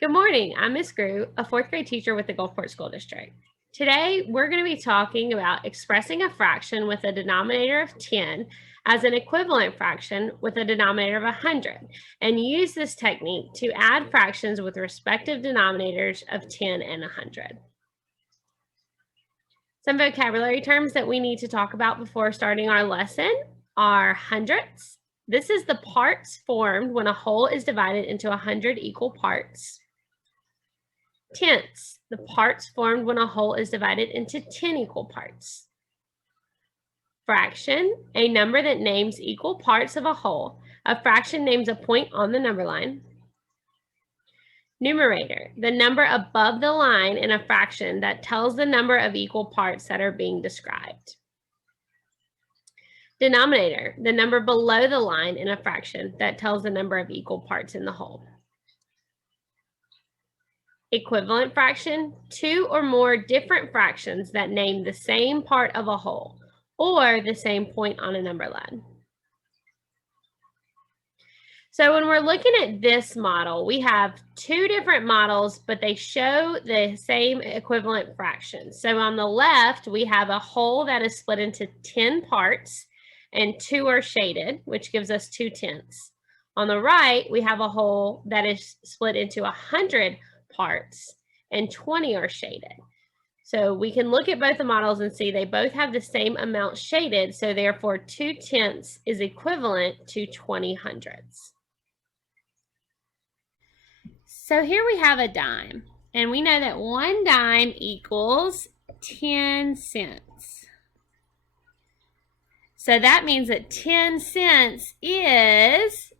Good morning. I'm Miss Grew, a fourth grade teacher with the Gulfport School District. Today, we're going to be talking about expressing a fraction with a denominator of 10 as an equivalent fraction with a denominator of 100, and use this technique to add fractions with respective denominators of 10 and 100. Some vocabulary terms that we need to talk about before starting our lesson are hundredths. This is the parts formed when a whole is divided into 100 equal parts. Tenths, the parts formed when a whole is divided into 10 equal parts. Fraction, a number that names equal parts of a whole. A fraction names a point on the number line. Numerator, the number above the line in a fraction that tells the number of equal parts that are being described. Denominator, the number below the line in a fraction that tells the number of equal parts in the whole. Equivalent fraction, two or more different fractions that name the same part of a whole or the same point on a number line. So when we're looking at this model, we have two different models, but they show the same equivalent fractions. So on the left, we have a whole that is split into 10 parts and 2 are shaded, which gives us 2/10. On the right, we have a whole that is split into 100 parts and 20 are shaded. So we can look at both the models and see they both have the same amount shaded, so therefore 2/10 is equivalent to 20 hundredths. So here we have a dime, and we know that 1 dime equals 10 cents. So that means that 10 cents is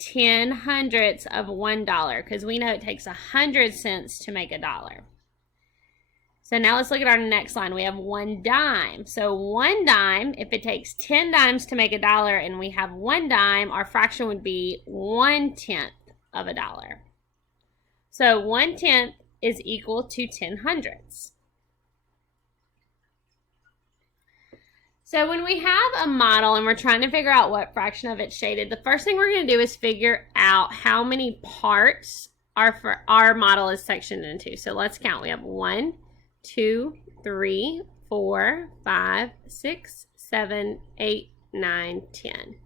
10 hundredths of $1, because we know it takes 100 cents to make $1. So now let's look at our next line. We have 1 dime. So 1 dime, if it takes 10 dimes to make $1 and we have 1 dime, our fraction would be 1/10 of $1. So 1/10 is equal to 10 hundredths. So when we have a model and we're trying to figure out what fraction of it's shaded, the first thing we're going to do is figure out how many parts our model is sectioned into. So let's count. We have 1, 2, 3, 4, 5, 6, 7, 8, 9, 10.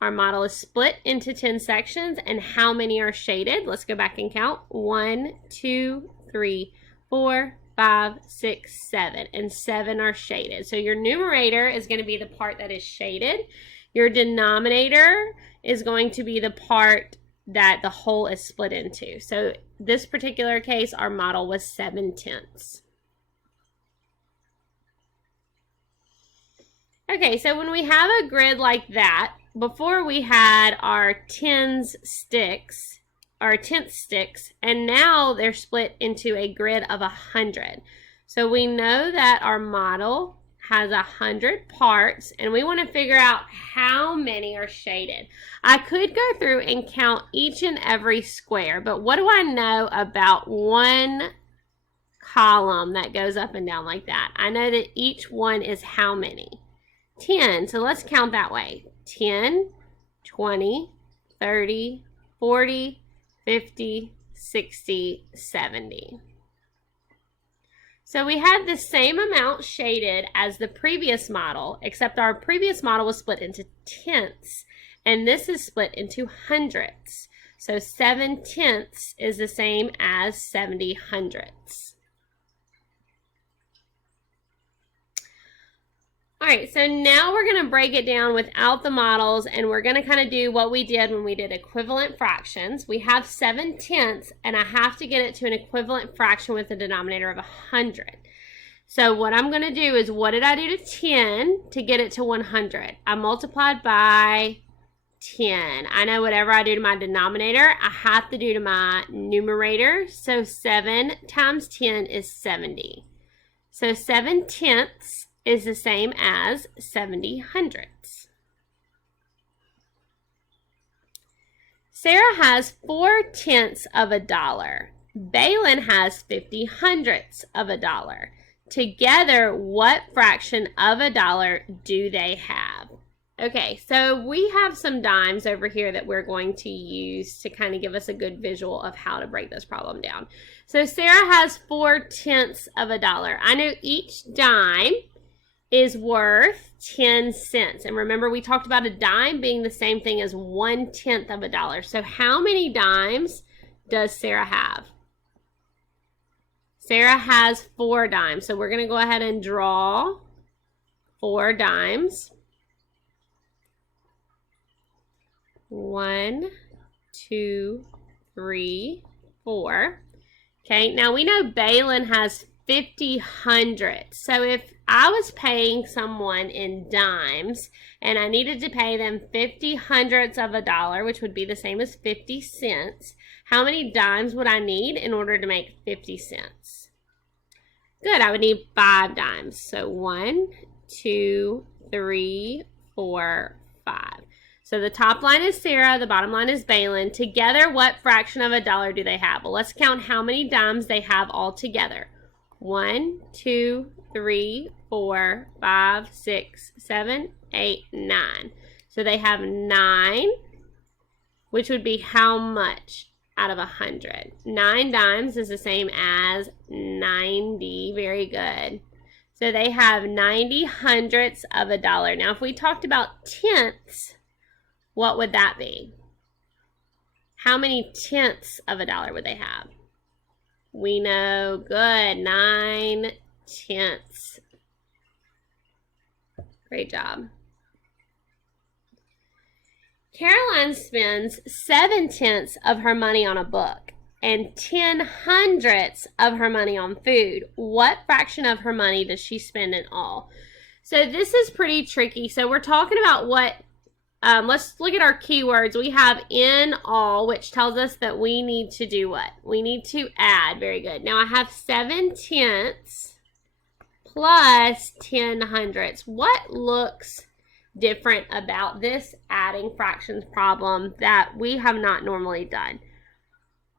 Our model is split into 10 sections, and how many are shaded? Let's go back and count. 1, 2, 3, 4, 5, 6, 7, and 7 are shaded. So your numerator is going to be the part that is shaded. Your denominator is going to be the part that the whole is split into. So this particular case, our model was 7/10. Okay, so when we have a grid like that, before we had our tenths sticks, and now they're split into a grid of 100. So we know that our model has 100 parts, and we want to figure out how many are shaded. I could go through and count each and every square, but what do I know about one column that goes up and down like that? I know that each one is how many? 10. So let's count that way. 10, 20, 30, 40, 50, 60, 70. So we had the same amount shaded as the previous model, except our previous model was split into tenths, and this is split into hundredths. So 7/10 is the same as 70 hundredths. All right, so now we're going to break it down without the models, and we're going to kind of do what we did when we did equivalent fractions. We have 7/10, and I have to get it to an equivalent fraction with a denominator of 100. So what I'm going to do is, what did I do to 10 to get it to 100? I multiplied by 10. I know whatever I do to my denominator, I have to do to my numerator. So 7 times 10 is 70. So 7/10 is the same as 70 hundredths. Sarah has 4/10 of $1. Balin has 50 hundredths of $1. Together, what fraction of $1 do they have? Okay, so we have some dimes over here that we're going to use to kind of give us a good visual of how to break this problem down. So Sarah has 4/10 of a dollar. I know each dime is worth 10 cents. And remember, we talked about a dime being the same thing as 1/10 of a dollar. So how many dimes does Sarah have? Sarah has 4 dimes. So we're going to go ahead and draw 4 dimes. 1, 2, 3, 4. Okay, now we know Balin has 50 hundredths. So if I was paying someone in dimes and I needed to pay them 50 hundredths of a dollar, which would be the same as 50 cents, how many dimes would I need in order to make 50 cents? Good, I would need 5 dimes. So 1, 2, 3, 4, 5. So the top line is Sarah, the bottom line is Balin. Together, what fraction of a dollar do they have? Well, let's count how many dimes they have all together. 1, 2, 3, 4, 5, 6, 7, 8, 9. So they have 9, which would be how much out of 100? 9 dimes is the same as 90. Very good. So they have 90 hundredths of a dollar. Now, if we talked about tenths, what would that be? How many tenths of a dollar would they have? We know, good, 9 tenths. Great job. Caroline spends 7 tenths of her money on a book and 10 hundredths of her money on food. What fraction of her money does she spend in all? So this is pretty tricky. So we're talking about what let's look at our keywords. We have in all, which tells us that we need to do what? We need to add. Very good. Now I have 7 tenths plus 10 hundredths. What looks different about this adding fractions problem that we have not normally done?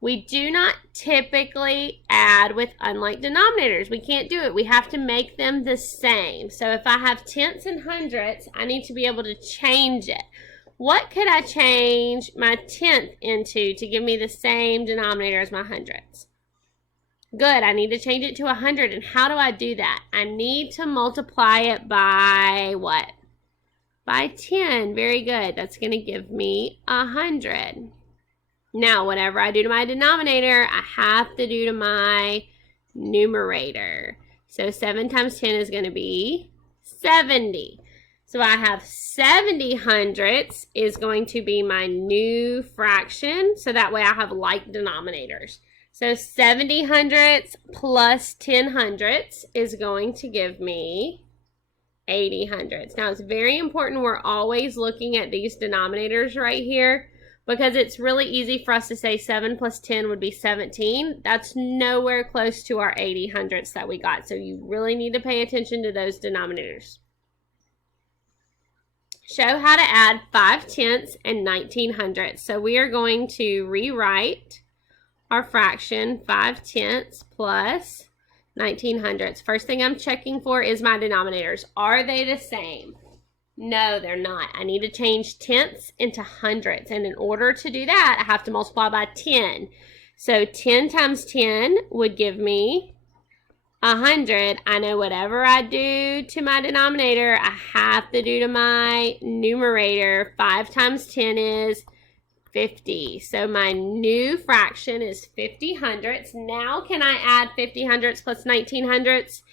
We do not typically add with unlike denominators. We can't do it. We have to make them the same. So if I have tenths and hundredths, I need to be able to change it. What could I change my tenth into to give me the same denominator as my hundredths? Good, I need to change it to 100. And how do I do that? I need to multiply it by what? By 10. Very good. That's going to give me 100. Now, whatever I do to my denominator, I have to do to my numerator. So 7 times 10 is going to be 70. So I have 70 hundredths is going to be my new fraction. So that way I have like denominators. So 70 hundredths plus 10 hundredths is going to give me 80 hundredths. Now, it's very important we're always looking at these denominators right here, because it's really easy for us to say 7 plus 10 would be 17. That's nowhere close to our 80 hundredths that we got. So you really need to pay attention to those denominators. Show how to add 5 tenths and 19 hundredths. So we are going to rewrite our fraction 5 tenths plus 19 hundredths. First thing I'm checking for is my denominators. Are they the same? No, they're not. I need to change tenths into hundredths. And in order to do that, I have to multiply by 10. So 10 times 10 would give me 100. I know whatever I do to my denominator, I have to do to my numerator. 5 times 10 is 50. So my new fraction is 50 hundredths. Now can I add 50 hundredths plus 19 hundredths?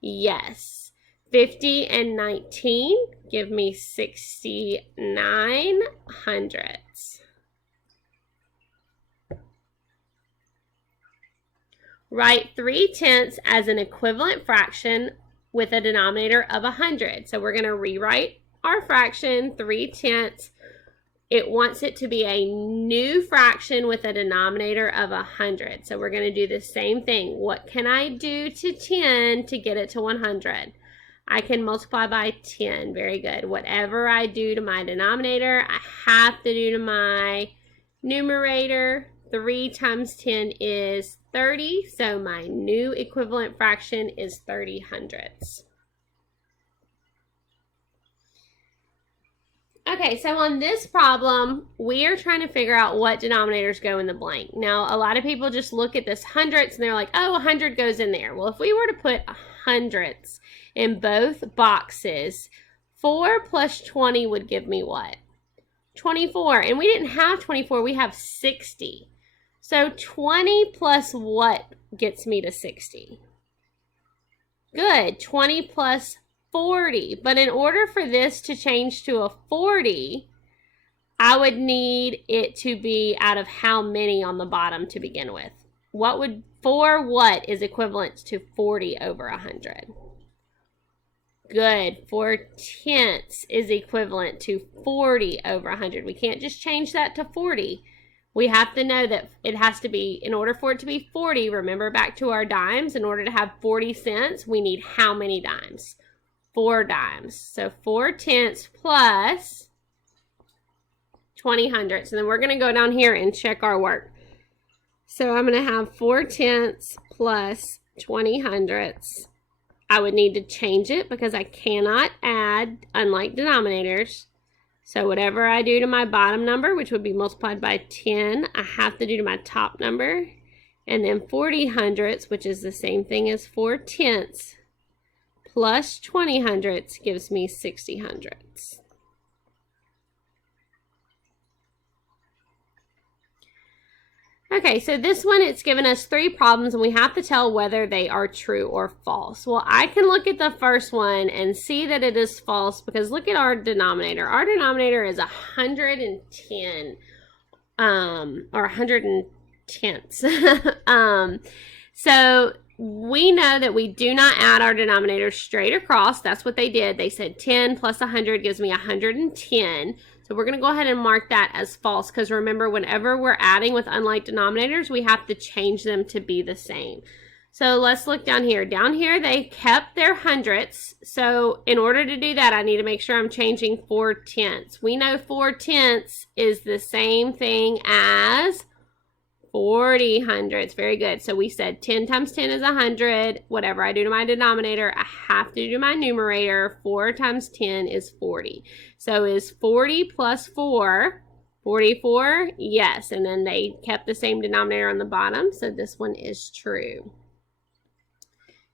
Yes. 50 and 19 give me 69 hundredths. Write 3 tenths as an equivalent fraction with a denominator of 100. So we're going to rewrite our fraction 3 tenths. It wants it to be a new fraction with a denominator of 100. So we're going to do the same thing. What can I do to 10 to get it to 100? I can multiply by 10. Very good. Whatever I do to my denominator, I have to do to my numerator. 3 times 10 is 30. So my new equivalent fraction is 30 hundredths. Okay, so on this problem, we are trying to figure out what denominators go in the blank. Now, a lot of people just look at this hundredths and they're like, oh, 100 goes in there. Well, if we were to put hundredths in both boxes, 4 plus 20 would give me what? 24. And we didn't have 24, we have 60. So 20 plus what gets me to 60? Good, 20 plus 40. But in order for this to change to a 40, I would need it to be out of how many on the bottom to begin with? What is equivalent to 40 over 100? Good, 4/10 is equivalent to 40 over 100. We can't just change that to 40. We have to know that it has to be, in order for it to be 40, remember back to our dimes, in order to have 40 cents, we need how many dimes? 4 dimes. So 4/10 plus 20 hundredths. And then we're going to go down here and check our work. So I'm going to have 4/10 plus 20 hundredths. I would need to change it because I cannot add unlike denominators. So whatever I do to my bottom number, which would be multiplied by 10, I have to do to my top number. And then 40 hundredths, which is the same thing as 4/10, plus 20 hundredths gives me 60 hundredths. Okay, so this one, it's given us 3 problems and we have to tell whether they are true or false. Well, I can look at the first one and see that it is false because look at our denominator. Our denominator is 110, or 110ths. So we know that we do not add our denominator straight across. That's what they did. They said 10 plus 100 gives me 110. So we're going to go ahead and mark that as false because remember, whenever we're adding with unlike denominators, we have to change them to be the same. So let's look down here. Down here, they kept their hundredths. So in order to do that, I need to make sure I'm changing 4/10. We know 4/10 is the same thing as 40 hundredths. Very good. So we said 10 times 10 is 100. Whatever I do to my denominator, I have to do to my numerator. 4 times 10 is 40. So is 40 plus 4 44? Yes. And then they kept the same denominator on the bottom. So this one is true.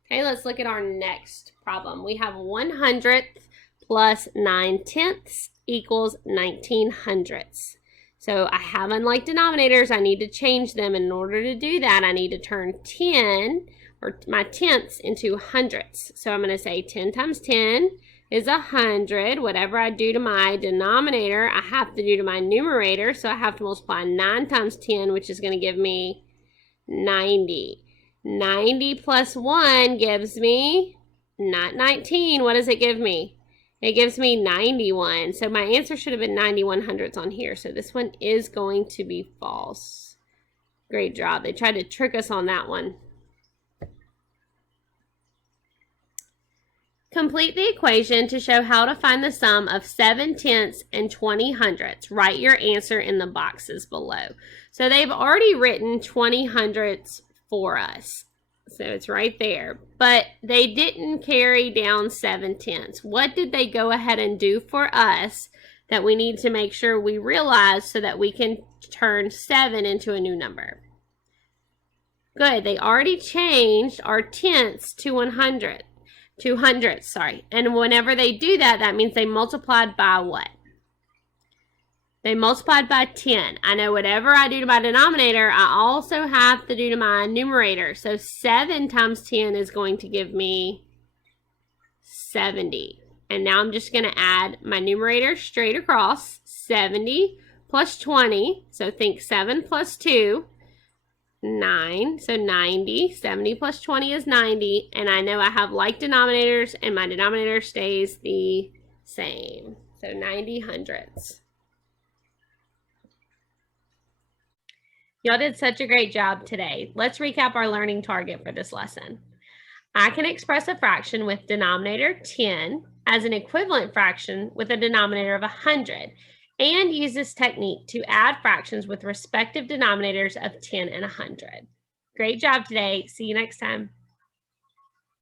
Okay, let's look at our next problem. We have 100th plus 9/10 equals 19 hundredths. So I have unlike denominators, I need to change them. In order to do that, I need to turn 10, or my tenths, into hundredths. So I'm going to say 10 times 10 is 100. Whatever I do to my denominator, I have to do to my numerator. So I have to multiply 9 times 10, which is going to give me 90. 90 plus 1 gives me, not 19, what does it give me? It gives me 91. So my answer should have been 91 hundredths on here. So this one is going to be false. Great job. They tried to trick us on that one. Complete the equation to show how to find the sum of 7/10 and 20 hundredths. Write your answer in the boxes below. So they've already written 20 hundredths for us. So it's right there. But they didn't carry down 7/10. What did they go ahead and do for us that we need to make sure we realize so that we can turn 7 into a new number? Good. They already changed our tenths to 100. 200, sorry. And whenever they do that, that means they multiplied by what? They multiplied by 10. I know whatever I do to my denominator, I also have to do to my numerator. So 7 times 10 is going to give me 70. And now I'm just going to add my numerator straight across. 70 plus 20. So think 7 plus 2. 9. So 90. 70 plus 20 is 90. And I know I have like denominators and my denominator stays the same. So 90 hundredths. Y'all did such a great job today. Let's recap our learning target for this lesson. I can express a fraction with denominator 10 as an equivalent fraction with a denominator of 100 and use this technique to add fractions with respective denominators of 10 and 100. Great job today. See you next time.